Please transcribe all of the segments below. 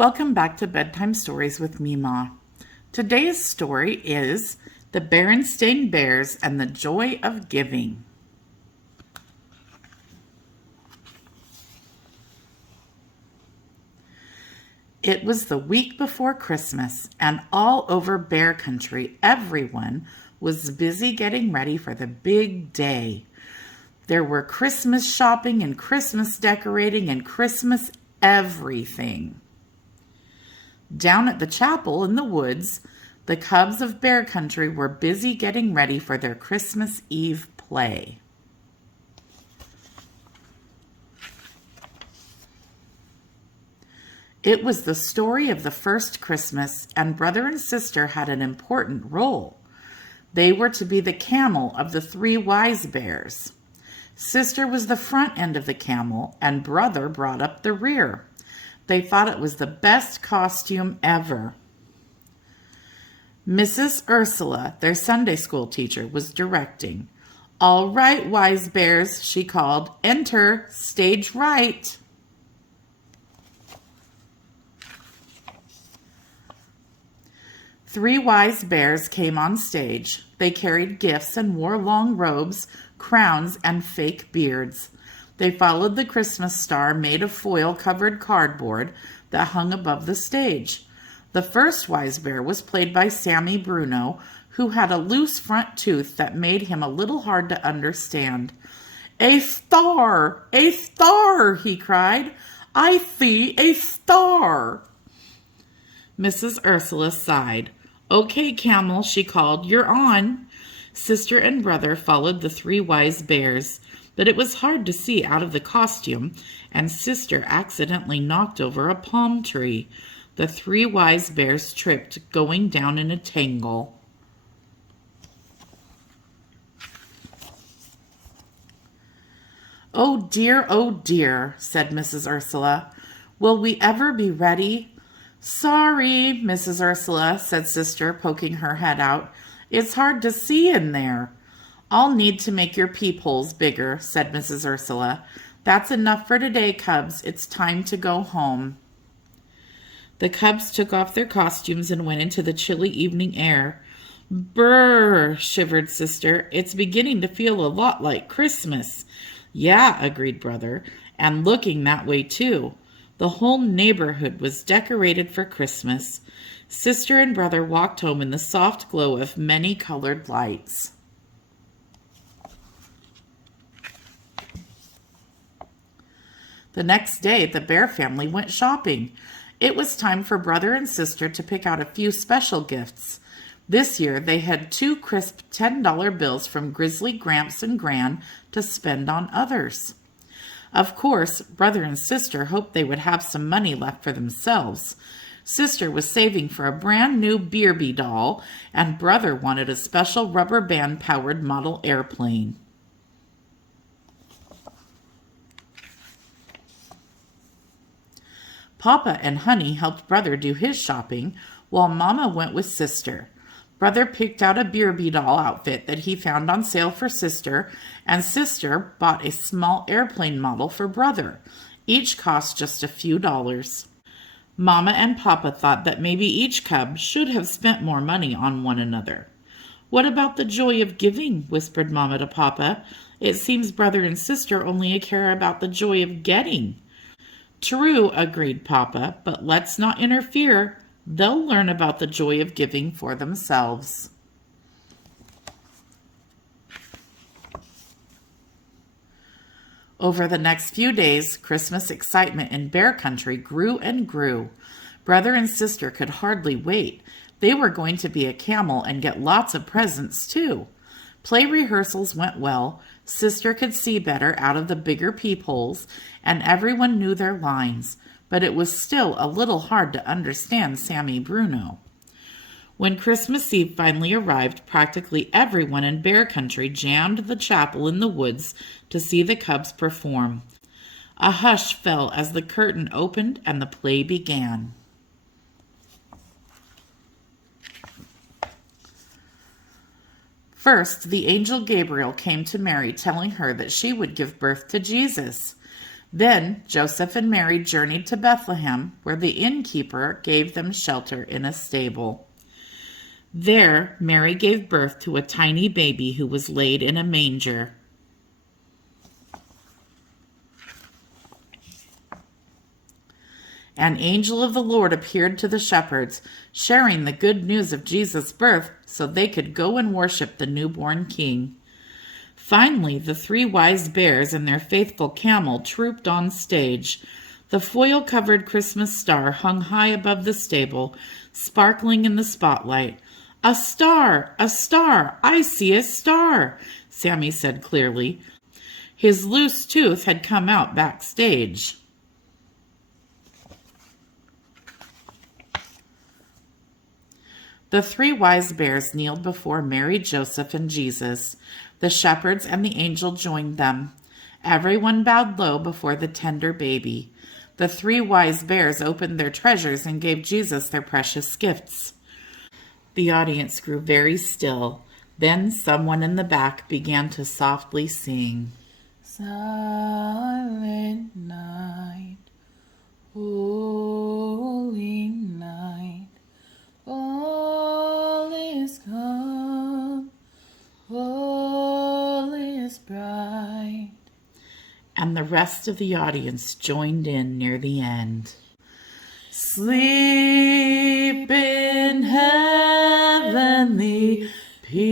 Welcome back to Bedtime Stories with Meemaw. Today's story is The Berenstain Bears and the Joy of Giving. It was the week before Christmas, and all over Bear Country, everyone was busy getting ready for the big day. There were Christmas shopping and Christmas decorating and Christmas everything. Down at the chapel in the woods, the cubs of Bear Country were busy getting ready for their Christmas Eve play. It was the story of the first Christmas, and brother and sister had an important role. They were to be the camel of the three wise bears. Sister was the front end of the camel, and brother brought up the rear. They thought it was the best costume ever. Mrs. Ursula, their Sunday school teacher, was directing. "All right, wise bears," she called. "Enter, stage right." Three wise bears came on stage. They carried gifts and wore long robes, crowns, and fake beards. They followed the Christmas star made of foil-covered cardboard that hung above the stage. The first wise bear was played by Sammy Bruno, who had a loose front tooth that made him a little hard to understand. "A star! A star!" he cried. "I see a star!" Mrs. Ursula sighed. "Okay, Camel," she called. "You're on." Sister and brother followed the three wise bears, but it was hard to see out of the costume, and Sister accidentally knocked over a palm tree. The three wise bears tripped, going down in a tangle. "Oh dear," said Mrs. Ursula. "Will we ever be ready?" "Sorry, Mrs. Ursula," said Sister, poking her head out. "It's hard to see in there." "I'll need to make your peepholes bigger," said Mrs. Ursula. "That's enough for today, cubs. It's time to go home." The cubs took off their costumes and went into the chilly evening air. "Brr," shivered Sister. "It's beginning to feel a lot like Christmas." "Yeah," agreed brother, "and looking that way too." The whole neighborhood was decorated for Christmas. Sister and brother walked home in the soft glow of many colored lights. The next day, the Bear family went shopping. It was time for brother and sister to pick out a few special gifts. This year, they had 2 crisp $10 bills from Grizzly Gramps and Gran to spend on others. Of course, brother and sister hoped they would have some money left for themselves. Sister was saving for a brand new Beerby doll, and brother wanted a special rubber band-powered model airplane. Papa and Honey helped brother do his shopping, while Mama went with Sister. Brother picked out a Beerby doll outfit that he found on sale for Sister, and Sister bought a small airplane model for brother. Each cost just a few dollars. Mama and Papa thought that maybe each cub should have spent more money on one another. "What about the joy of giving?" whispered Mama to Papa. "It seems brother and sister only care about the joy of getting." "True," agreed Papa, "but let's not interfere. They'll learn about the joy of giving for themselves." Over the next few days, Christmas excitement in Bear Country grew and grew. Brother and sister could hardly wait. They were going to be a camel and get lots of presents, too. Play rehearsals went well. Sister could see better out of the bigger peepholes, and everyone knew their lines, but it was still a little hard to understand Sammy Bruno. When Christmas Eve finally arrived, practically everyone in Bear Country jammed the chapel in the woods to see the cubs perform. A hush fell as the curtain opened and the play began. First, the angel Gabriel came to Mary, telling her that she would give birth to Jesus. Then Joseph and Mary journeyed to Bethlehem, where the innkeeper gave them shelter in a stable. There, Mary gave birth to a tiny baby who was laid in a manger. An angel of the Lord appeared to the shepherds, sharing the good news of Jesus' birth so they could go and worship the newborn king. Finally, the 3 wise bears and their faithful camel trooped on stage. The foil-covered Christmas star hung high above the stable, sparkling in the spotlight. "A star! A star! I see a star!" Sammy said clearly. His loose tooth had come out backstage. The 3 wise bears kneeled before Mary, Joseph, and Jesus. The shepherds and the angel joined them. Everyone bowed low before the tender baby. The 3 wise bears opened their treasures and gave Jesus their precious gifts. The audience grew very still. Then someone in the back began to softly sing. Silent night, holy night, all is calm, all is bright. And the rest of the audience joined in near the end. Sleep in heavenly peace.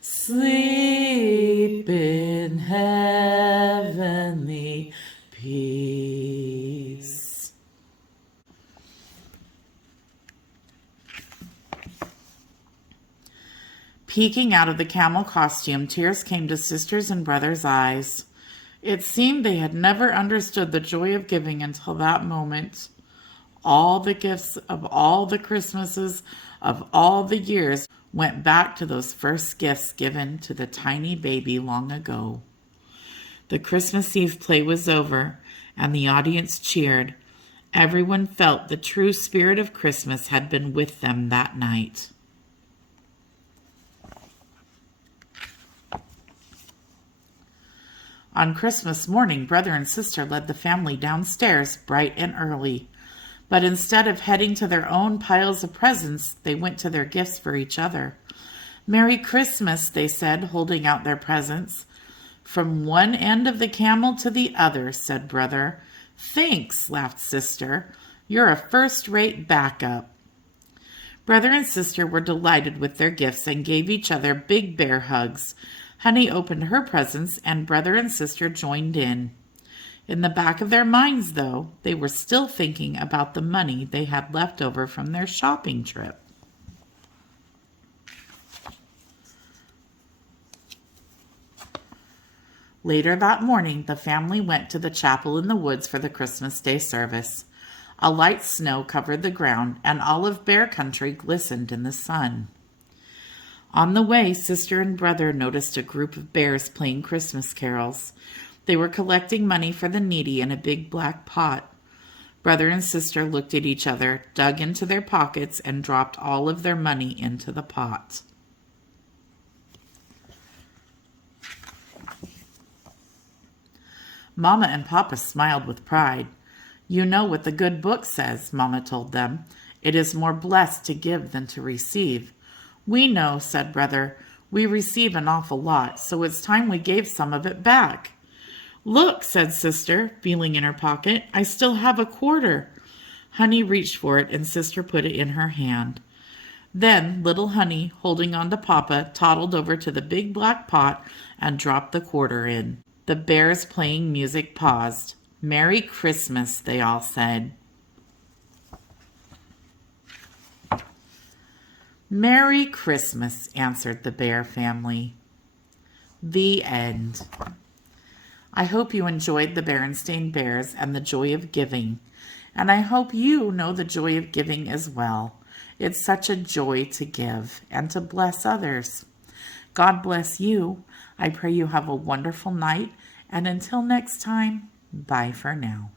Sleep in heavenly peace. Peeking out of the camel costume, tears came to sisters' and brothers' eyes. It seemed they had never understood the joy of giving until that moment. All the gifts of all the Christmases of all the years went back to those first gifts given to the tiny baby long ago. The Christmas Eve play was over, and the audience cheered. Everyone felt the true spirit of Christmas had been with them that night. On Christmas morning, brother and sister led the family downstairs bright and early. But instead of heading to their own piles of presents, they went to their gifts for each other. "Merry Christmas," they said, holding out their presents. "From one end of the camel to the other," said brother. "Thanks," laughed sister. "You're a first-rate backup." Brother and sister were delighted with their gifts and gave each other big bear hugs. Honey opened her presents, and brother and sister joined in. In the back of their minds, though, they were still thinking about the money they had left over from their shopping trip. Later that morning, the family went to the chapel in the woods for the Christmas Day service. A light snow covered the ground, and olive bear country glistened in the sun. On the way, sister and brother noticed a group of bears playing Christmas carols. They were collecting money for the needy in a big black pot. Brother and sister looked at each other, dug into their pockets, and dropped all of their money into the pot. Mama and Papa smiled with pride. "You know what the good book says," Mama told them. "It is more blessed to give than to receive." "We know," said brother. "We receive an awful lot, so it's time we gave some of it back." "Look," said sister, feeling in her pocket. "I still have a quarter." Honey reached for it, and sister put it in her hand. Then little Honey, holding on to Papa, toddled over to the big black pot and dropped the quarter in. The bears playing music paused. "Merry Christmas," they all said. "Merry Christmas," answered the bear family. The end. I hope you enjoyed the Berenstain Bears and the joy of giving. And I hope you know the joy of giving as well. It's such a joy to give and to bless others. God bless you. I pray you have a wonderful night. And until next time, bye for now.